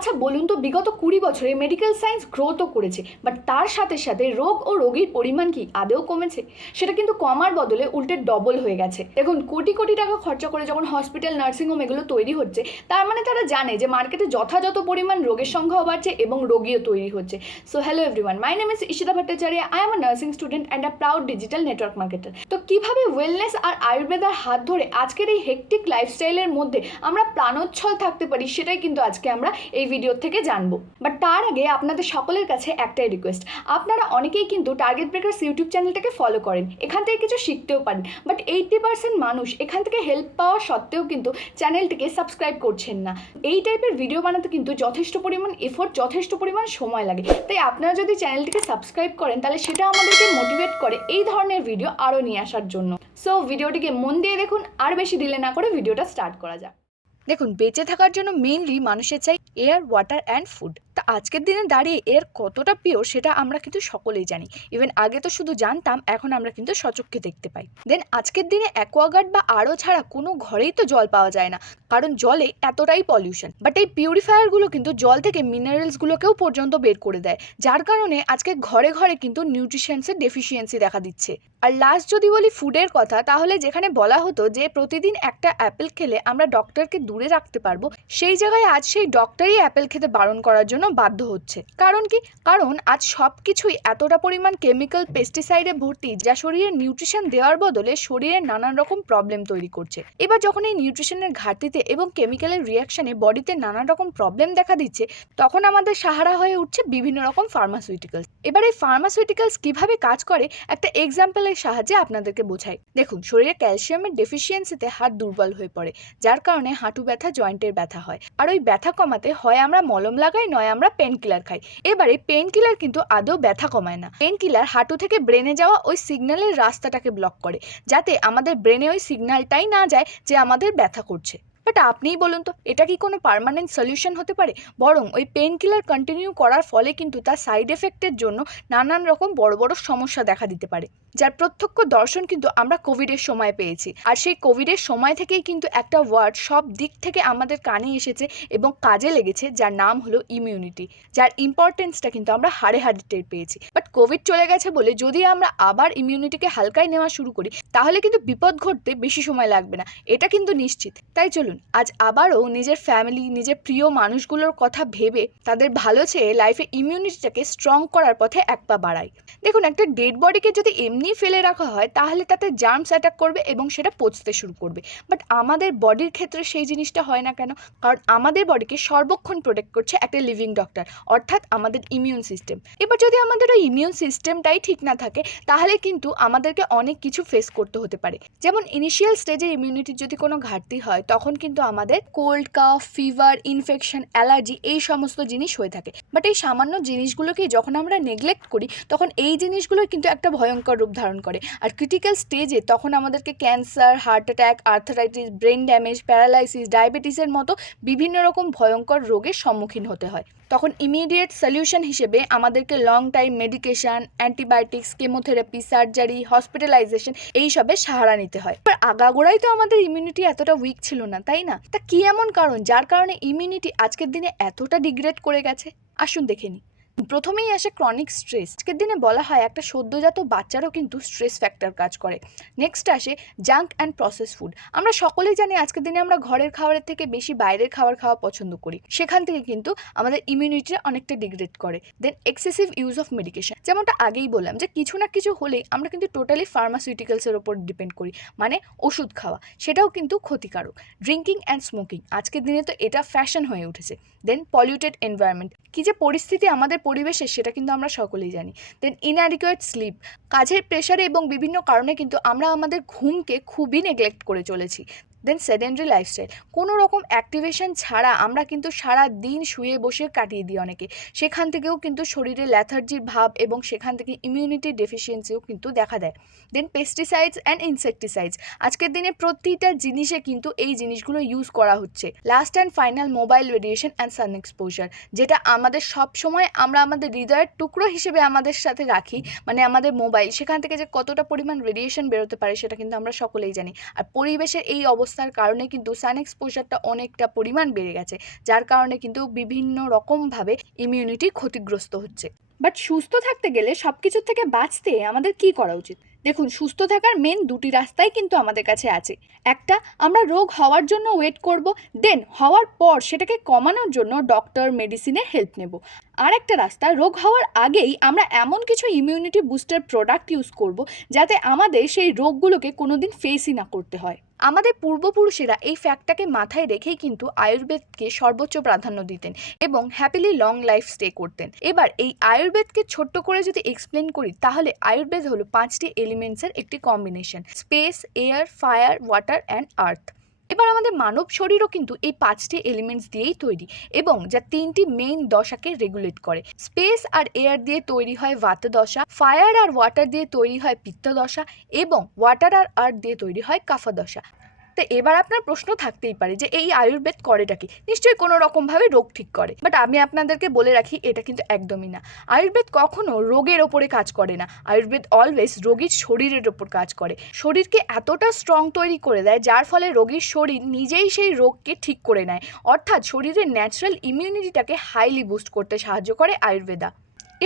আচ্ছা বলুন তো, বিগত কুড়ি বছরে মেডিকেল সায়েন্স গ্রোথও করেছে বাট তার সাথে সাথে রোগ ও রোগীর পরিমাণ কি আদেও কমেছে? সেটা কিন্তু কমার বদলে উল্টে ডবল হয়ে গেছে। দেখুন, কোটি কোটি টাকা খরচা করে যখন হসপিটাল নার্সিংহোম এগুলো তৈরি হচ্ছে, তার মানে তারা জানে যে মার্কেটে যথাযথ পরিমাণ রোগের সংখ্যাও বাড়ছে এবং রোগীও তৈরি হচ্ছে। So hello everyone my name is Ishita Bhattacharya I am a nursing student and a proud digital network marketer তো কীভাবে ওয়েলনেস আর আয়ুর্বেদার হাত ধরে আজকের এই হেকটিক লাইফস্টাইলের মধ্যে আমরা প্রাণোচ্ছল থাকতে পারি, সেটাই কিন্তু আজকে আমরা এই ভিডিও থেকে জানব। বাট তার আগে আপনাদের সকলের কাছে একটাই রিকোয়েস্ট আপনারা অনেকেই কিন্তু টার্গেট ব্রেকার্স ইউটিউব চ্যানেলটাকে ফলো করেন। এখান থেকে কিছু শিখতেও পারেন। বাট এইটটি পার্সেন্ট মানুষ এখান থেকে হেল্প পাওয়া সত্ত্বেও কিন্তু চ্যানেলটিকে সাবস্ক্রাইব করছেন না। এই টাইপের ভিডিও বানাতে কিন্তু যথেষ্ট পরিমাণ এফোর্ট যথেষ্ট পরিমাণ সময় লাগে। তাই আপনারা যদি চ্যানেলটিকে সাবস্ক্রাইব করেন, তাহলে সেটা আমাদেরকে মোটিভেট করে এই ধরনের ভিডিও আরও নিয়ে আসার জন্য। সো ভিডিওটিকে মন দিয়ে দেখুন। আর বেশি ডিলে না করে ভিডিওটা স্টার্ট করা যাক। দেখুন, বেঁচে থাকার জন্য মেইনলি মানুষের চাই এয়ার ওয়াটার অ্যান্ড ফুড তা আজকের দিনে দাঁড়িয়ে এর কতটা পিওর সেটা আমরা কিন্তু সকলেই জানি। ইভেন আগে তো শুধু জানতাম, এখন আমরা কিন্তু সচক্ষে দেখতে পাই। দেন আজকের দিনে অ্যাকোয়াগার্ড বা আরও ছাড়া কোনো ঘরেই তো জল পাওয়া যায় না, কারণ জলে এতটাই পলিউশন বাট এই পিউরিফায়ারগুলো কিন্তু জল থেকে মিনারেলসগুলোকেও পর্যন্ত বের করে দেয়। যার কারণে আজকে ঘরে ঘরে কিন্তু নিউট্রিশনসের ডেফিসিয়েন্সি দেখা দিচ্ছে। আর লাস্ট যদি বলি ফুডের কথা, তাহলে যেখানে বলা হতো যে প্রতিদিন একটা অ্যাপেল খেলে আমরা ডক্টরকে দূরে রাখতে পারব, সেই জায়গায় আজ সেই ডক্টরই অ্যাপেল খেতে বারণ করার জন্য বাধ্য হচ্ছে। কারণ কি? কারণ আজ সব কিছুই এতটা পরিমাণ কেমিক্যাল পেস্টিসাইডে ভর্তি যা শরীরের নিউট্রিশন দেওয়ার বদলে শরীরে নানান রকম প্রবলেম তৈরি করছে। এবার যখন এই নিউট্রিশনের ঘাটতিতে এবং কেমিক্যালের রিয়াকশনে বডিতে নানান রকম প্রবলেম দেখা দিচ্ছে, তখন আমাদের সাহারা হয়ে উঠছে বিভিন্ন রকম ফার্মাসিউটিক্যালস এবার এই ফার্মাসিউটিক্যালস কীভাবে কাজ করে? একটা এক্সাম্পলের সাহায্যে আপনাদেরকে বোঝাই। দেখুন, শরীরে ক্যালসিয়ামের ডেফিসিয়েন্সিতে হাত দুর্বল হয়ে পড়ে, যার কারণে হাঁটু ব্যথা, জয়েন্টের ব্যথা হয়। আর ওই ব্যথা কমাতে হয় আমরা মলম লাগাই, নয় আমরা পেন কিলার খাই। এবারে পেন কিলার কিন্তু আদৌ ব্যথা কমায় না। পেন কিলার হাঁটু থেকে ব্রেনে যাওয়া ওই সিগন্যালের রাস্তাটাকে ব্লক করে, যাতে আমাদের ব্রেনে ওই সিগন্যালটাই না যায় যে আমাদের ব্যথা করছে। বাট আপনিই বলুন তো, এটা কি কোনো পার্মানেন্ট সলিউশন হতে পারে? বরং ওই পেন কিলার কন্টিনিউ করার ফলে কিন্তু তার সাইড এফেক্টের জন্য নানান রকম বড় বড় সমস্যা দেখা দিতে পারে। যার প্রত্যক্ষ দর্শন কিন্তু আমরা কোভিডের সময় পেয়েছি। আর সেই কোভিডের সময় থেকেই কিন্তু একটা ওয়ার্ড সব দিক থেকে আমাদের কানে এসেছে এবং কাজে লেগেছে, যার নাম হলো ইমিউনিটি যার ইম্পর্টেন্সটা কিন্তু আমরা হাড়ে হাড়ে টের পেয়েছি। বাট কোভিড চলে গেছে বলে যদি আমরা আবার ইমিউনিটিকে হালকায় নেওয়া শুরু করি, তাহলে কিন্তু বিপদ ঘটতে বেশি সময় লাগবে না। এটা কিন্তু নিশ্চিত। তাই চলুন আজ আবারও নিজের ফ্যামিলি নিজের প্রিয় মানুষগুলোর কথা ভেবে তাদের ভালো চেয়ে লাইফে ইমিউনিটিটাকে স্ট্রং করার পথে এক পা বাড়াই। দেখুন, একটা ডেড বডিকে যদি এমনি ফেলে রাখা হয়, তাহলে তাতে জার্মস অ্যাটাক করবে এবং সেটা পচতে শুরু করবে। বাট আমাদের বডির ক্ষেত্রে সেই জিনিসটা হয় না কেন? কারণ আমাদের বডিকে সর্বক্ষণ প্রোটেক্ট করছে একটা লিভিং ডক্টর অর্থাৎ আমাদের ইমিউন সিস্টেম এবার যদি আমাদের ওই ইমিউন সিস্টেমটাই ঠিক না থাকে, তাহলে কিন্তু আমাদেরকে অনেক কিছু ফেস করতে হতে পারে। যেমন ইনিশিয়াল স্টেজে ইমিউনিটির যদি কোনো ঘাটতি হয়, তখন কিন্তু আমাদের cold cough fever infection allergy এই সমস্ত জিনিস হয়ে থাকে। বাট এই সামান্য জিনিসগুলোকেই যখন আমরা নেগলেক্ট করি, তখন এই জিনিসগুলোই কিন্তু একটা ভয়ঙ্কর রূপ ধারণ করে। আর ক্রিটিক্যাল স্টেজে তখন আমাদেরকে cancer heart attack arthritis brain damage paralysis ডায়াবেটিসের মতো বিভিন্ন রকম ভয়ঙ্কর রোগের সম্মুখীন হতে হয়। তখন ইমিডিয়েট সলিউশন হিসেবে আমাদেরকে long time medication antibiotics chemotherapy surgery hospitalisation এইসবের সাহারা নিতে হয়। এবার আগাগোড়াই তো আমাদের ইমিউনিটি এতটা উইক ছিল না, তাই না? তা কি এমন কারণ? যার কারণে ইমিউনিটি আজকের দিনে এতটা ডিগ্রেড করে গেছে? আসুন দেখে নিই। প্রথমেই আসে ক্রনিক স্ট্রেস আজকের দিনে বলা হয় একটা সদ্যজাত বাচ্চারও কিন্তু স্ট্রেস ফ্যাক্টর কাজ করে। নেক্সট আসে জাঙ্ক অ্যান্ড প্রসেস ফুড আমরা সকলেই জানি আজকের দিনে আমরা ঘরের খাবারের থেকে বেশি বাইরের খাবার খাওয়া পছন্দ করি। সেখান থেকে কিন্তু আমাদের ইমিউনিটি অনেকটা ডিগ্রেড করে। Then excessive use of medication যেমনটা আগেই বললাম যে কিছু না কিছু হলেই আমরা কিন্তু টোটালি ফার্মাসিউটিক্যালসের ওপর ডিপেন্ড করি। মানে ওষুধ খাওয়া। সেটাও কিন্তু ক্ষতিকারক। ড্রিঙ্কিং অ্যান্ড স্মোকিং আজকের দিনে তো এটা ফ্যাশন হয়ে উঠেছে। দেন পলিউটেড এনভায়রনমেন্ট কী যে পরিস্থিতি আমাদের পরিবেশে সেটা কিন্তু আমরা সকলেই জানি। দেন ইনঅ্যাডিকুয়েট স্লিপ কাজের প্রেশারে এবং বিভিন্ন কারণে কিন্তু আমরা আমাদের ঘুমকে খুবই নেগলেক্ট করে চলেছি। দেন সেডেন্টারি লাইফস্টাইল কোনো রকম অ্যাক্টিভেশন ছাড়া আমরা কিন্তু সারা দিন শুয়ে বসে কাটিয়ে দিই অনেকে। সেখান থেকেও কিন্তু শরীরে ল্যাথার্জির ভাব এবং সেখান থেকে ইমিউনিটি ডেফিসিয়েন্সিও কিন্তু দেখা দেয়। দেন পেস্টিসাইডস অ্যান্ড ইনসেকটিসাইডস আজকের দিনে প্রতিটা জিনিসে কিন্তু এই জিনিসগুলো ইউজ করা হচ্ছে। Last and final mobile radiation and sun exposure যেটা আমাদের সব সময় আমরা আমাদের হৃদয়ের টুকরো হিসেবে আমাদের সাথে রাখি মানে আমাদের মোবাইল সেখান থেকে যে কতটা পরিমাণ রেডিয়েশন বেরোতে পারে সেটা কিন্তু আমরা সকলেই জানি। আর পরিবেশের এই অবস্থা অবস্থার কারণে কিন্তু সান এক্সপোজারটা অনেকটা পরিমাণ বেড়ে গেছে, যার কারণে কিন্তু বিভিন্ন রকমভাবে ইমিউনিটি ক্ষতিগ্রস্ত হচ্ছে। বাট সুস্থ থাকতে গেলে সব কিছুর থেকে বাঁচতে আমাদের কি করা উচিত? দেখুন, সুস্থ থাকার মেন দুটি রাস্তাই কিন্তু আমাদের কাছে আছে। একটা, আমরা রোগ হওয়ার জন্য ওয়েট করব দেন হওয়ার পর সেটাকে কমানোর জন্য ডক্টর মেডিসিনের হেল্প নেব। আর একটা রাস্তা, রোগ হওয়ার আগেই আমরা এমন কিছু ইমিউনিটি বুস্টার প্রোডাক্ট ইউজ করব, যাতে আমাদের সেই রোগগুলোকে কোনোদিন ফেসই না করতে হয়। আমাদের পূর্বপুরুষেরা এই ফ্যাক্টটাকে মাথায় রেখেই কিন্তু আয়ুর্বেদকে সর্বোচ্চ প্রাধান্য দিতেন এবং হ্যাপিলি লং লাইফ স্টে করতেন। এবার এই আয়ুর্বেদকে ছোট্ট করে যদি এক্সপ্লেন করি, তাহলে আয়ুর্বেদ হলো পাঁচটি এলিমেন্টসের একটি combination space air fire water and earth এবার আমাদের মানব শরীরও কিন্তু এই পাঁচটি এলিমেন্টস দিয়েই তৈরি এবং যা তিনটি মেইন দশাকে রেগুলেট করে। স্পেস আর এয়ার দিয়ে তৈরি হয় ভাত দশা ফায়ার আর ওয়াটার দিয়ে তৈরি হয় পিত্ত দশা এবং ওয়াটার আর আর্থ দিয়ে তৈরি হয় কাফা দশা তো এবার আপনার প্রশ্ন থাকতেই পারে যে এই আয়ুর্বেদ করেটা কি? নিশ্চয়ই কোনো রকমভাবে রোগ ঠিক করে। বাট আমি আপনাদেরকে বলে রাখি, এটা কিন্তু একদমই না। আয়ুর্বেদ কখনো রোগের ওপরে কাজ করে না। আয়ুর্বেদ অলওয়েজ রোগীর শরীরের ওপর কাজ করে। শরীরকে এতটা স্ট্রং তৈরি করে দেয়, যার ফলে রোগীর শরীর নিজেই সেই রোগকে ঠিক করে নেয়। অর্থাৎ শরীরের ন্যাচারাল ইমিউনিটিটাকে হাইলি বুস্ট করতে সাহায্য করে আয়ুর্বেদা।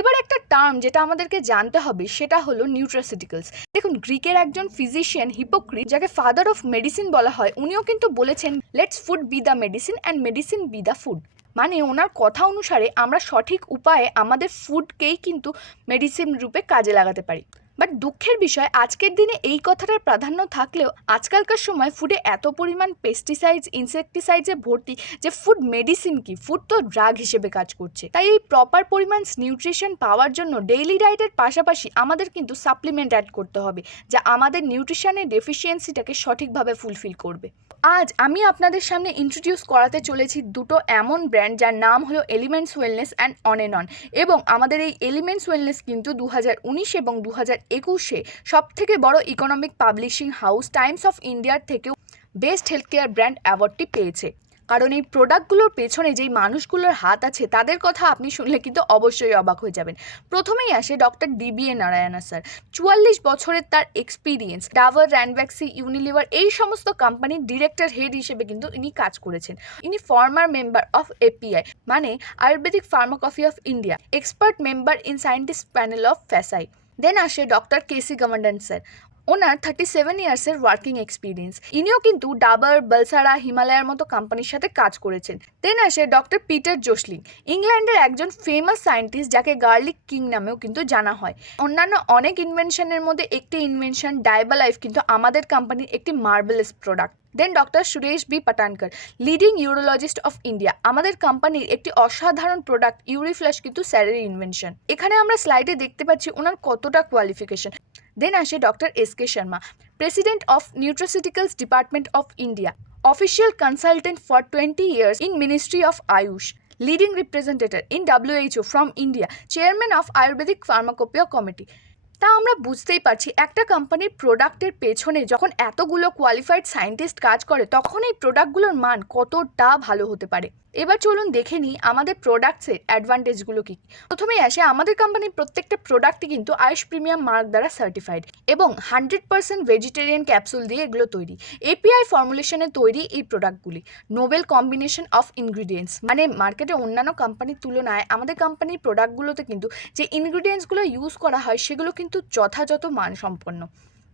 এবার একটা টার্ম যেটা আমাদেরকে জানতে হবে, সেটা হলো নিউট্রাসিটিক্যালস দেখুন, গ্রিকের একজন ফিজিশিয়ান হিপোক্রিট যাকে ফাদার অফ মেডিসিন বলা হয়, উনিও কিন্তু বলেছেন let's food be the medicine and medicine be the food মানে ওনার কথা অনুসারে আমরা সঠিক উপায়ে আমাদের ফুডকেই কিন্তু মেডিসিন রূপে কাজে লাগাতে পারি। বাট দুঃখের বিষয়, আজকের দিনে এই কথাটার প্রাধান্য থাকলেও আজকালকার সময় ফুডে এত পরিমাণ পেস্টিসাইডস ইনসেকটিসাইডসে ভর্তি যে ফুড মেডিসিন কি? ফুড তো ড্রাগ হিসেবে কাজ করছে। তাই এই প্রপার পরিমাণ নিউট্রিশন পাওয়ার জন্য ডেইলি ডায়েটের পাশাপাশি আমাদের কিন্তু সাপ্লিমেন্ট অ্যাড করতে হবে, যা আমাদের নিউট্রিশনের ডেফিসিয়েন্সিটাকে সঠিকভাবে ফুলফিল করবে। আজ আমি আপনাদের সামনে ইন্ট্রোডিউস করাতে চলেছি দুটো এমন ব্র্যান্ড যার নাম হলো Elements Wellness and on and on এবং আমাদের এই এলিমেন্টস ওয়েলনেস কিন্তু দু হাজার উনিশ এবং দু হাজার একুশে সব থেকে বড় economic publishing house Times of ইন্ডিয়ার থেকেও বেস্ট হেলথ কেয়ার ব্র্যান্ড অ্যাওয়ার্ডটি পেয়েছে। কারণ এই প্রোডাক্টগুলোর পেছনে যেই মানুষগুলোর হাত আছে, তাদের কথা আপনি শুনলে কিন্তু অবশ্যই অবাক হয়ে যাবেন। প্রথমেই আসে ডক্টর ডিবিএ নারায়ণা স্যার। চুয়াল্লিশ বছরের তার এক্সপিরিয়েন্স ডাভার র্যানভ্যাক্সি ইউনিলিভার এই সমস্ত কোম্পানির ডিরেক্টর হেড হিসেবে কিন্তু ইনি কাজ করেছেন। ইনি ফর্মার মেম্বার অফ এপিআই মানে Ayurvedic pharmacopoeia of India expert member in scientist panel of FSSAI then আসে ডক্টর কেসি গভর্নেন্স স্যার ওনার থার্টি সেভেন ইয়ার্সের ওয়ার্কিং এক্সপিরিয়েন্স ইনিও কিন্তু ডাবার বলসারা হিমালয়ার মতো কোম্পানির সাথে কাজ করেছেন। দেন আসে ডক্টর পিটার জোসলিং ইংল্যান্ডের একজন ফেমাস সায়েন্টিস্ট যাকে গার্লিক কিং নামেও কিন্তু জানা হয়। অন্যান্য অনেক ইনভেনশনের মধ্যে একটি ইনভেনশন ডাইবা লাইফ কিন্তু আমাদের কোম্পানির একটি marvellous product then doctor Suresh B Patankar leading urologist of India আমাদের কোম্পানির একটি অসাধারণ প্রোডাক্ট ইউরিফ্ল্যাশ কিন্তু স্যারের ইনভেনশন এখানে আমরা স্লাইডে দেখতে পাচ্ছি ওনার কতটা কোয়ালিফিকেশন দেন আসে doctor S K Sharma president of nutraceuticals department of India official consultant for twenty years in ministry of AYUSH leading representative in WHO from India chairman of Ayurvedic pharmacopoeia committee তা আমরা বুঝতেই পারছি। একটা কোম্পানির প্রোডাক্টের পেছনে যখন এতগুলো কোয়ালিফাইড সায়েন্টিস্ট কাজ করে, তখন এই প্রোডাক্টগুলোর মান কতটা ভালো হতে পারে? এবার চলুন দেখে নিই আমাদের প্রোডাক্টসের অ্যাডভান্টেজগুলো কী। প্রথমেই আসে, আমাদের কোম্পানির প্রত্যেকটা প্রোডাক্টই কিন্তু আয়ুষ প্রিমিয়াম মার্ক দ্বারা সার্টিফাইড এবং হান্ড্রেড পার্সেন্ট ভেজিটেরিয়ান ক্যাপসুল দিয়ে এগুলো তৈরি। এপিআই ফর্মুলেশনে তৈরি এই প্রোডাক্টগুলি নোবেল কম্বিনেশন অফ ইনগ্রিডিয়েন্টস মানে মার্কেটে অন্যান্য কোম্পানির তুলনায় আমাদের কোম্পানির প্রোডাক্টগুলোতে কিন্তু যে ইনগ্রিডিয়েন্টসগুলো ইউজ করা হয়, সেগুলো কিন্তু যথাযথ মানসম্পন্ন।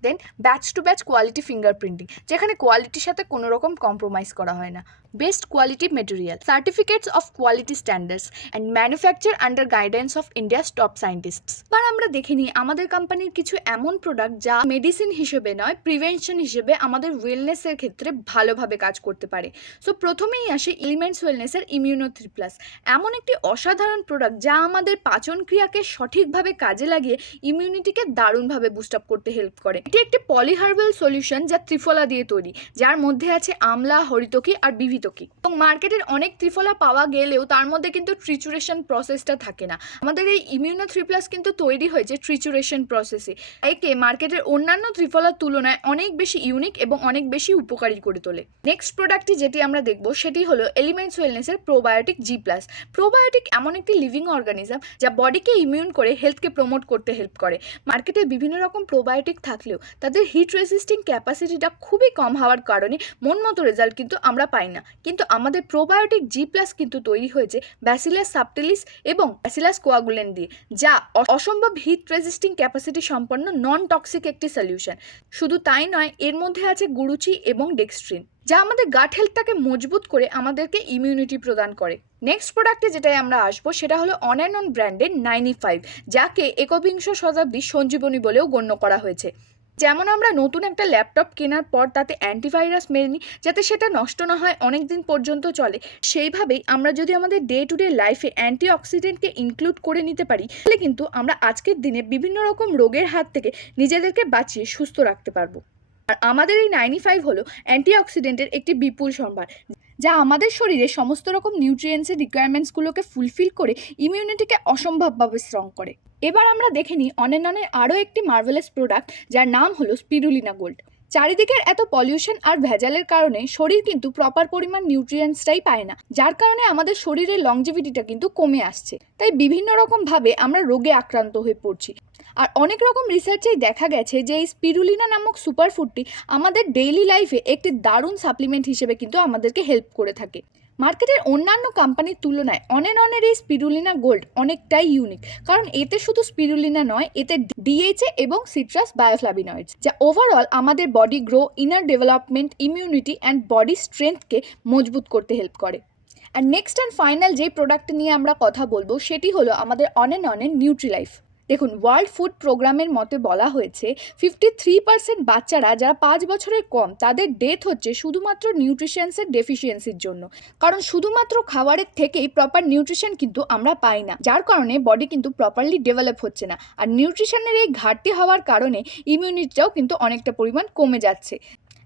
Then batch to batch quality finger printing যেখানে কোয়ালিটির সাথে কোনো রকম কম্প্রোমাইজ করা হয় না। Best quality material certificates of quality standards and manufacture under guidance of India's top scientists এবার আমরা দেখে নিই আমাদের কোম্পানির কিছু এমন প্রোডাক্ট যা মেডিসিন হিসেবে নয় প্রিভেনশন হিসেবে আমাদের ওয়েলনেসের ক্ষেত্রে ভালোভাবে কাজ করতে পারে। সো প্রথমেই আসে এলিমেন্টস ওয়েলনেসের ইমিউনোথ্রি প্লাস এমন একটি অসাধারণ প্রোডাক্ট যা আমাদের পাচন ক্রিয়াকে সঠিকভাবে কাজে লাগিয়ে ইমিউনিটিকে দারুণভাবে বুস্ট আপ করতে হেল্প করে। এটি একটি পলিহার্বাল সলিউশন যা ত্রিফলা দিয়ে তৈরি। যার মধ্যে আছে আমলা, হরিতকি আর বিভি হিতকি এবং মার্কেটের অনেক ত্রিফলা পাওয়া গেলেও তার মধ্যে কিন্তু ট্রিচুরেশন প্রসেসটা থাকে না। আমাদের এই ইমিউনো থ্রি প্লাস কিন্তু তৈরি হয়েছে ট্রিচুরেশন প্রসেসে একে মার্কেটের অন্যান্য ত্রিফলার তুলনায় অনেক বেশি ইউনিক এবং অনেক বেশি উপকারী করে তোলে। নেক্সট প্রোডাক্টটি যেটি আমরা দেখব সেটি হলো এলিমেন্টস ওয়েলনেসের প্রোবায়োটিক জি প্লাস প্রোবায়োটিক এমন একটি লিভিং অর্গানিজম যা বডিকে ইমিউন করে হেলথকে প্রমোট করতে হেল্প করে। মার্কেটে বিভিন্ন রকম প্রোবায়োটিক থাকলেও তাদের হিট রেজিস্টিং ক্যাপাসিটিটা খুবই কম হওয়ার কারণে মন মতো রেজাল্ট কিন্তু আমরা পাই না। কিন্তু আমাদের প্রোবায়োটিক জি প্লাস কিন্তু তৈরি হয়েছে ব্যাসিলাস সাবটেলিস এবং ব্যাসিলাস কোয়াগুলেন দিয়ে যা অসম্ভব হিট রেজিস্টিং ক্যাপাসিটি সম্পন্ন নন টক্সিক একটি সলিউশন শুধু তাই নয়, এর মধ্যে আছে গুরুচি এবং ডেক্সট্রিন যা আমাদের গাট হেলথটাকে মজবুত করে আমাদেরকে ইমিউনিটি প্রদান করে। নেক্সট প্রোডাক্টে যেটাই আমরা আসব, সেটা হলো অন অ্যান্ড অন ব্র্যান্ডের নাইনি ফাইভ যাকে একবিংশ শতাব্দীর সঞ্জীবনী বলেও গণ্য করা হয়েছে। যেমন আমরা নতুন একটা ল্যাপটপ কেনার পর তাতে অ্যান্টিভাইরাস মেরে নিই, যাতে সেটা নষ্ট না হয় অনেক দিন পর্যন্ত চলে। সেইভাবেই আমরা যদি আমাদের ডে টু ডে লাইফে অ্যান্টি অক্সিডেন্টকে ইনক্লুড করে নিতে পারি, তাহলে কিন্তু আমরা আজকের দিনে বিভিন্ন রকম রোগের হাত থেকে নিজেদেরকে বাঁচিয়ে সুস্থ রাখতে পারব। আর আমাদের এই নাইনি ফাইভ হলো অ্যান্টিঅক্সিডেন্টের একটি বিপুল সম্ভার। যা আমাদের শরীরে সমস্ত রকম নিউট্রিয়েন্টসের রিকোয়ারমেন্টসগুলোকে ফুলফিল করে ইমিউনিটিকে অসম্ভবভাবে স্ট্রং করে। এবার আমরা দেখে নিই অনেননের আরও একটি মার্ভেলাস প্রোডাক্ট যার নাম হলো স্পিরুলিনা গোল্ড চারিদিকের এত পলিউশন আর ভেজালের কারণে শরীর কিন্তু প্রপার পরিমাণ নিউট্রিয়েন্টসটাই পায় না, যার কারণে আমাদের শরীরের লংজিভিটিটা কিন্তু কমে আসছে। তাই বিভিন্ন রকমভাবে আমরা রোগে আক্রান্ত হয়ে পড়ছি। আর অনেক রকম রিসার্চেই দেখা গেছে যে এই স্পিরুলিনা নামক সুপারফুডটি আমাদের ডেইলি লাইফে একটি দারুণ সাপ্লিমেন্ট হিসেবে কিন্তু আমাদেরকে হেল্প করে থাকে। মার্কেটের অন্যান্য কোম্পানির তুলনায় অনেন অনের এই স্পিরুলিনা গোল্ড অনেকটাই ইউনিক কারণ এতে শুধু স্পিরুলিনা নয়, এতে ডিএইচএ এবং সিট্রাস বায়োফ্লাভিনয়েডস যা ওভারঅল আমাদের body grow inner development immunity and body স্ট্রেংথকে মজবুত করতে হেল্প করে। আর নেক্সট অ্যান্ড ফাইনাল যে প্রোডাক্ট নিয়ে আমরা কথা বলব, সেটি হলো আমাদের অনেন অনের নিউট্রিলাইফ দেখুন ওয়ার্ল্ড ফুড প্রোগ্রামের মতে বলা হয়েছে ফিফটি থ্রি পার্সেন্ট বাচ্চারা যারা পাঁচ বছরের কম, তাদের ডেথ হচ্ছে শুধুমাত্র নিউট্রিশনসের ডেফিসিয়েন্সির জন্য। কারণ শুধুমাত্র খাবারের থেকেই প্রপার নিউট্রিশন কিন্তু আমরা পাই না। যার কারণে বডি কিন্তু প্রপারলি ডেভেলপ হচ্ছে না। আর নিউট্রিশনের এই ঘাটতি হওয়ার কারণে ইমিউনিটিটাও কিন্তু অনেকটা পরিমাণ কমে যাচ্ছে।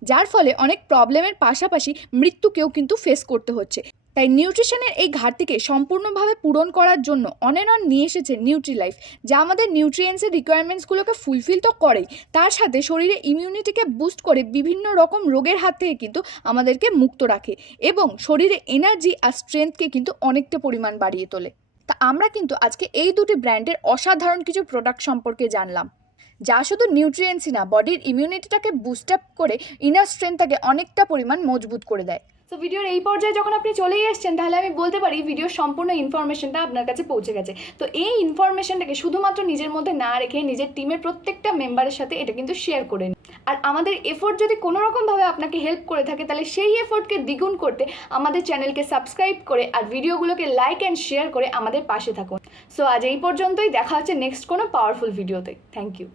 যার ফলে অনেক প্রবলেমের পাশাপাশি মৃত্যুকেও কিন্তু ফেস করতে হচ্ছে। তাই নিউট্রিশনের এই ঘাটতিকে সম্পূর্ণভাবে পূরণ করার জন্য অনেন অন নিয়ে এসেছে নিউট্রিলাইফ, যা আমাদের নিউট্রিয়েন্টসের রিকোয়ারমেন্টসগুলোকে ফুলফিল তো করেই। তার সাথে শরীরে ইমিউনিটিকে বুস্ট করে বিভিন্ন রকম রোগের হাত থেকে কিন্তু আমাদেরকে মুক্ত রাখে এবং শরীরে এনার্জি আর স্ট্রেংথকে কিন্তু অনেকটা পরিমাণ বাড়িয়ে তোলে। তা আমরা কিন্তু আজকে এই দুটি ব্র্যান্ডের অসাধারণ কিছু প্রোডাক্ট সম্পর্কে জানলাম, যা শুধু নিউট্রিয়েন্টসই না, বডির ইমিউনিটিটাকে বুস্ট আপ করে ইনার স্ট্রেংথটাকে অনেকটা পরিমাণ মজবুত করে দেয়। তো ভিডিওর এই পর্যায়ে যখন আপনি চলেই এসেছেন তাহলে আমি বলতে পারি ভিডিওর সম্পূর্ণ ইনফরমেশনটা আপনার কাছে পৌঁছে গেছে। তো এই ইনফরমেশনটাকে শুধুমাত্র নিজের মধ্যে না রেখে নিজের টিমের প্রত্যেকটা মেম্বারের সাথে এটা কিন্তু শেয়ার করে নিন। আর আমাদের এফোর্ট যদি কোনো রকমভাবে আপনাকে হেল্প করে থাকে, তাহলে সেই এফোর্টকে দ্বিগুণ করতে আমাদের চ্যানেলকে সাবস্ক্রাইব করে আর ভিডিওগুলোকে লাইক অ্যান্ড শেয়ার করে আমাদের পাশে থাকুন। সো আজ এই পর্যন্তই। দেখা হচ্ছে নেক্সট কোনো পাওয়ারফুল ভিডিওতে থ্যাংক ইউ